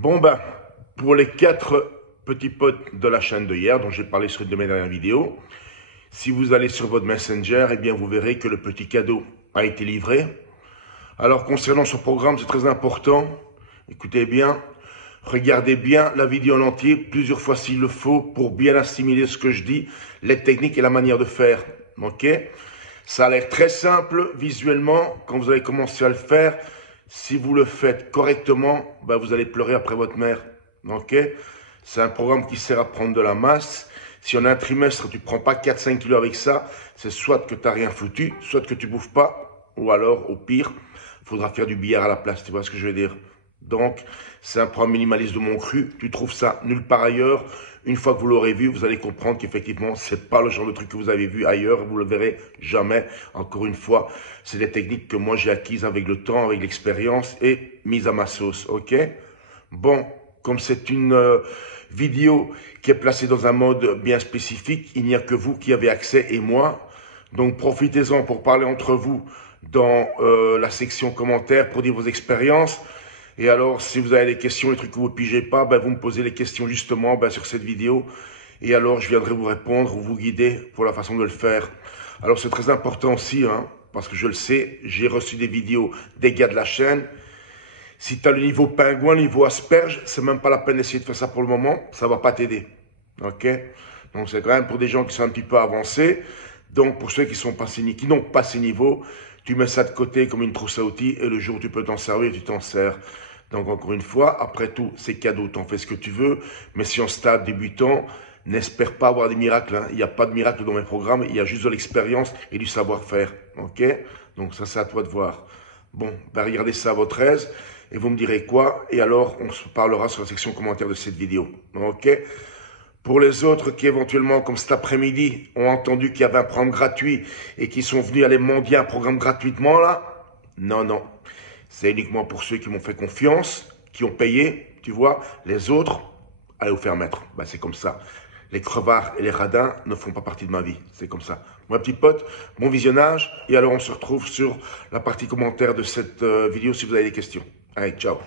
Bon ben, pour les 4 petits potes de la chaîne de hier, dont j'ai parlé sur une de mes dernières vidéos, si vous allez sur votre Messenger, eh bien vous verrez que le petit cadeau a été livré. Alors concernant ce programme, c'est très important. Écoutez bien, regardez bien la vidéo en entier, plusieurs fois s'il le faut, pour bien assimiler ce que je dis, les techniques et la manière de faire. Ok? Ça a l'air très simple visuellement quand vous allez commencer à le faire. Si vous le faites correctement, ben vous allez pleurer après votre mère. Ok? C'est un programme qui sert à prendre de la masse. Si en un trimestre, tu ne prends pas 4-5 kilos avec ça, c'est soit que tu n'as rien foutu, soit que tu ne bouffes pas, ou alors, au pire, il faudra faire du billard à la place. Tu vois ce que je veux dire? Donc, c'est un programme minimaliste de mon cru. Tu trouves ça nulle part ailleurs. Une fois que vous l'aurez vu, vous allez comprendre qu'effectivement, c'est pas le genre de truc que vous avez vu ailleurs. Vous le verrez jamais. Encore une fois, c'est des techniques que moi j'ai acquises avec le temps, avec l'expérience et mise à ma sauce. Ok? Bon, comme c'est une vidéo qui est placée dans un mode bien spécifique, il n'y a que vous qui avez accès et moi. Donc, profitez-en pour parler entre vous dans la section commentaires pour dire vos expériences. Et alors, si vous avez des questions, des trucs que vous ne pigez pas, ben, vous me posez les questions justement sur cette vidéo. Et alors, je viendrai vous répondre ou vous guider pour la façon de le faire. Alors, c'est très important aussi, parce que je le sais, j'ai reçu des vidéos des gars de la chaîne. Si tu as le niveau pingouin, le niveau asperge, c'est même pas la peine d'essayer de faire ça pour le moment. Ça va pas t'aider. Ok? Donc, c'est quand même pour des gens qui sont un petit peu avancés. Donc, pour ceux qui n'ont pas ces niveaux, tu mets ça de côté comme une trousse à outils et le jour où tu peux t'en servir, tu t'en sers. Donc, encore une fois, après tout, c'est cadeau, t'en fais ce que tu veux. Mais si en stade débutant, n'espère pas avoir des miracles. Il n'y a pas de miracle dans mes programmes, il y a juste de l'expérience et du savoir-faire. Ok? Donc, ça, c'est à toi de voir. Bon, regardez ça à votre aise et vous me direz quoi. Et alors, on se parlera sur la section commentaire de cette vidéo. Ok? Pour les autres qui éventuellement, comme cet après-midi, ont entendu qu'il y avait un programme gratuit et qui sont venus aller mendier un programme gratuitement là, non, non. C'est uniquement pour ceux qui m'ont fait confiance, qui ont payé, tu vois. Les autres, allez vous faire mettre. C'est comme ça. Les crevards et les radins ne font pas partie de ma vie. C'est comme ça. Mon petit pote, bon visionnage. Et alors on se retrouve sur la partie commentaire de cette vidéo si vous avez des questions. Allez, ciao.